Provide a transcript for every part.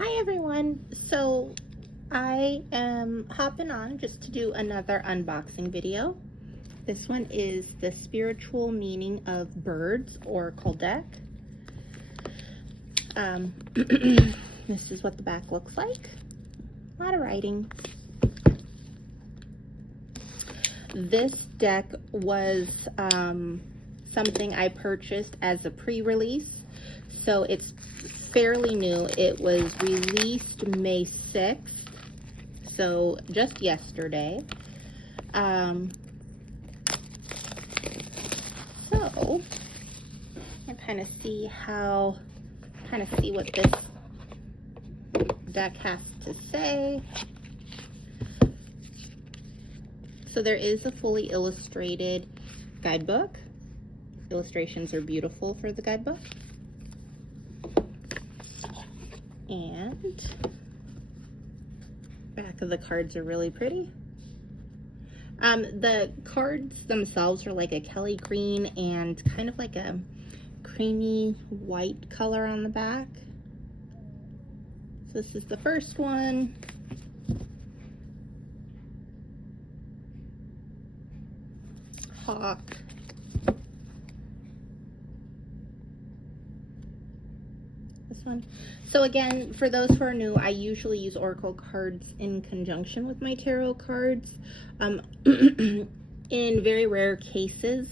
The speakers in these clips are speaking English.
Hi everyone. So I am hopping on just to do another unboxing video. This one is the Spiritual Meaning of Birds, Oracle deck. This is what the back looks like. A lot of writing. This deck was something I purchased as a pre-release, so it's fairly new. It was released May 6th, so just yesterday. So I kind of see what this deck has to say. So there is a fully illustrated guidebook. Illustrations are beautiful for the guidebook. And back of the cards are really pretty. The cards themselves are like a Kelly green and kind of like a creamy white color on the back. So this is the first one. Hawk. This one. So again, for those who are new, I usually use Oracle cards in conjunction with my tarot cards. In very rare cases,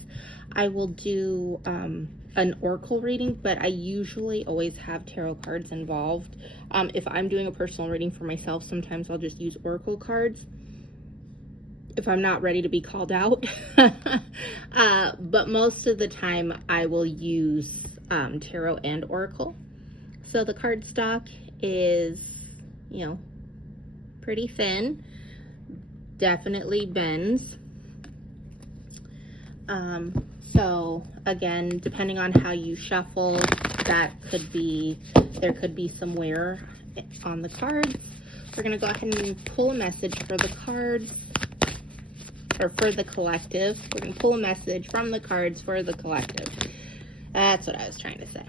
I will do an Oracle reading, but I usually always have tarot cards involved. If I'm doing a personal reading for myself, sometimes I'll just use Oracle cards if I'm not ready to be called out. But most of the time I will use tarot and Oracle. So the cardstock is, pretty thin, definitely bends. So again, depending on how you shuffle, there could be some wear on the cards. We're gonna go ahead and pull a message for the cards, or for the collective. We're gonna pull a message from the cards for the collective. That's what I was trying to say.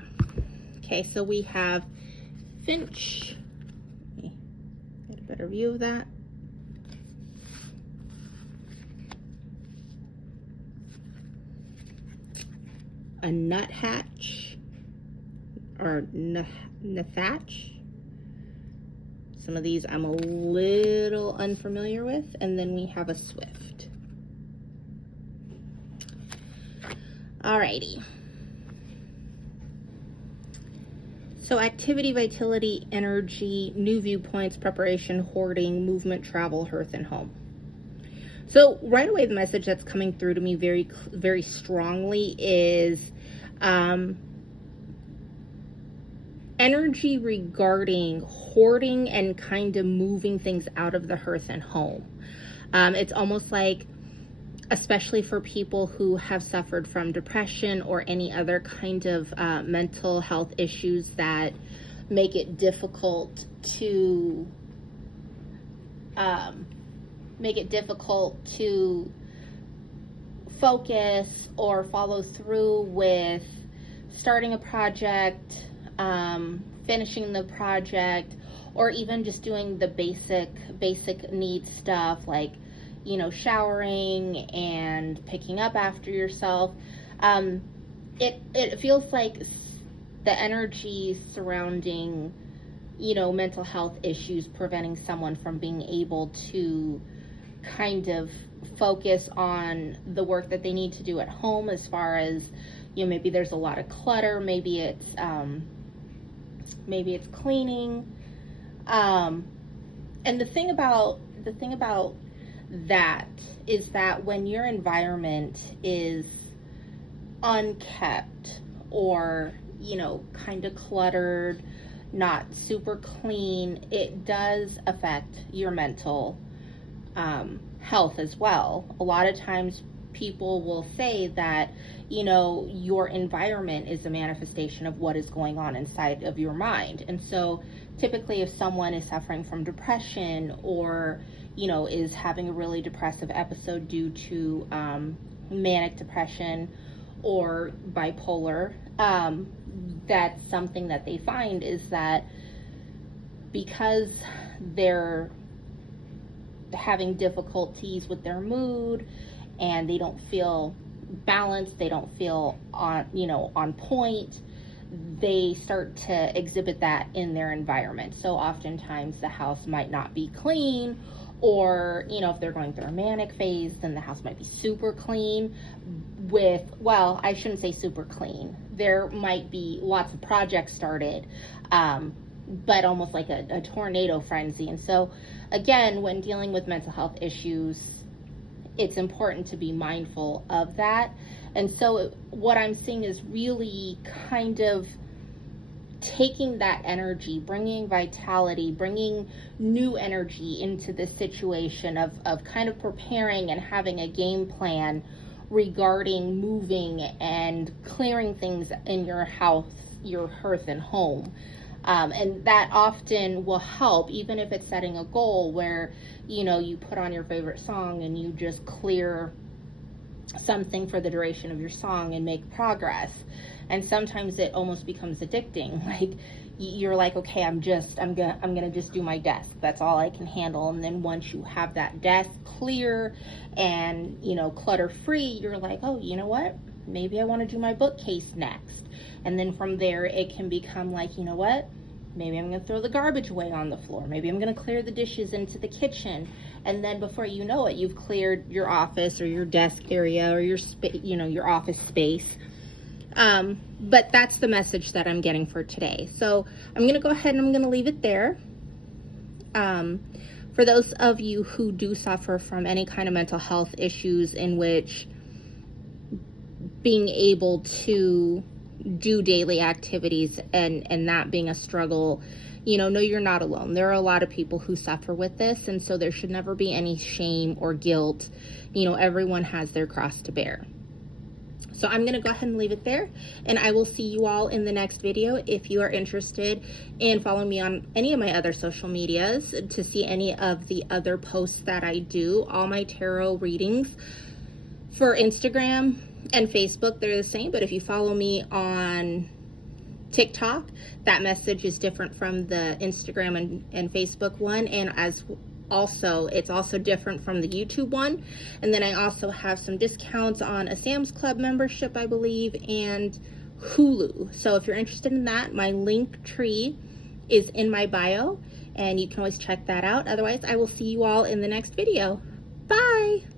Okay, so we have Finch. Get a better view of that. A nuthatch, or nuthatch. Some of these I'm a little unfamiliar with. And then we have a swift. Alrighty. So activity, vitality, energy, new viewpoints, preparation, hoarding, movement, travel, hearth, and home. So right away, the message that's coming through to me very, very strongly is energy regarding hoarding and kind of moving things out of the hearth and home. It's almost like, especially for people who have suffered from depression or any other kind of mental health issues that make it difficult to focus or follow through with starting a project, finishing the project, or even just doing the basic needs stuff like showering and picking up after yourself. It feels like the energy surrounding, mental health issues preventing someone from being able to kind of focus on the work that they need to do at home, as far as, maybe there's a lot of clutter, maybe it's cleaning. And the thing about that is that when your environment is unkept or kind of cluttered, not super clean, it does affect your mental health as well. A lot of times people will say that your environment is a manifestation of what is going on inside of your mind. And so typically if someone is suffering from depression or is having a really depressive episode due to manic depression or bipolar, that's something that they find is that because they're having difficulties with their mood and they don't feel balanced, they don't feel on point, they start to exhibit that in their environment. So oftentimes the house might not be clean, or if they're going through a manic phase, then the house might be super clean well, I shouldn't say super clean. There might be lots of projects started, but almost like a tornado frenzy. And so again, when dealing with mental health issues, it's important to be mindful of that. And so what I'm seeing is really kind of taking that energy, bringing vitality, bringing new energy into this situation of kind of preparing and having a game plan regarding moving and clearing things in your house, your hearth and home. And that often will help, even if it's setting a goal where, you put on your favorite song and you just clear something for the duration of your song and make progress. And sometimes it almost becomes addicting. Like you're like, okay, I'm gonna just do my desk. That's all I can handle. And then once you have that desk clear and, clutter free, you're like, oh, you know what? Maybe I want to do my bookcase next. And then from there, it can become like, you know what? Maybe I'm going to throw the garbage away on the floor. Maybe I'm going to clear the dishes into the kitchen. And then before you know it, you've cleared your office or your desk area or your your office space. But that's the message that I'm getting for today. So I'm going to go ahead and I'm going to leave it there. For those of you who do suffer from any kind of mental health issues in which being able to do daily activities and that being a struggle, know you're not alone. There are a lot of people who suffer with this, and so there should never be any shame or guilt. Everyone has their cross to bear. So I'm going to go ahead and leave it there, and I will see you all in the next video. If you are interested in following me on any of my other social medias to see any of the other posts that I do, all my tarot readings for Instagram and Facebook, they're the same, but if you follow me on TikTok, that message is different from the Instagram and Facebook one, and it's also different from the YouTube one. And then I also have some discounts on a Sam's Club membership, I believe, and Hulu. So if you're interested in that, my link tree is in my bio, and you can always check that out. Otherwise, I will see you all in the next video. Bye!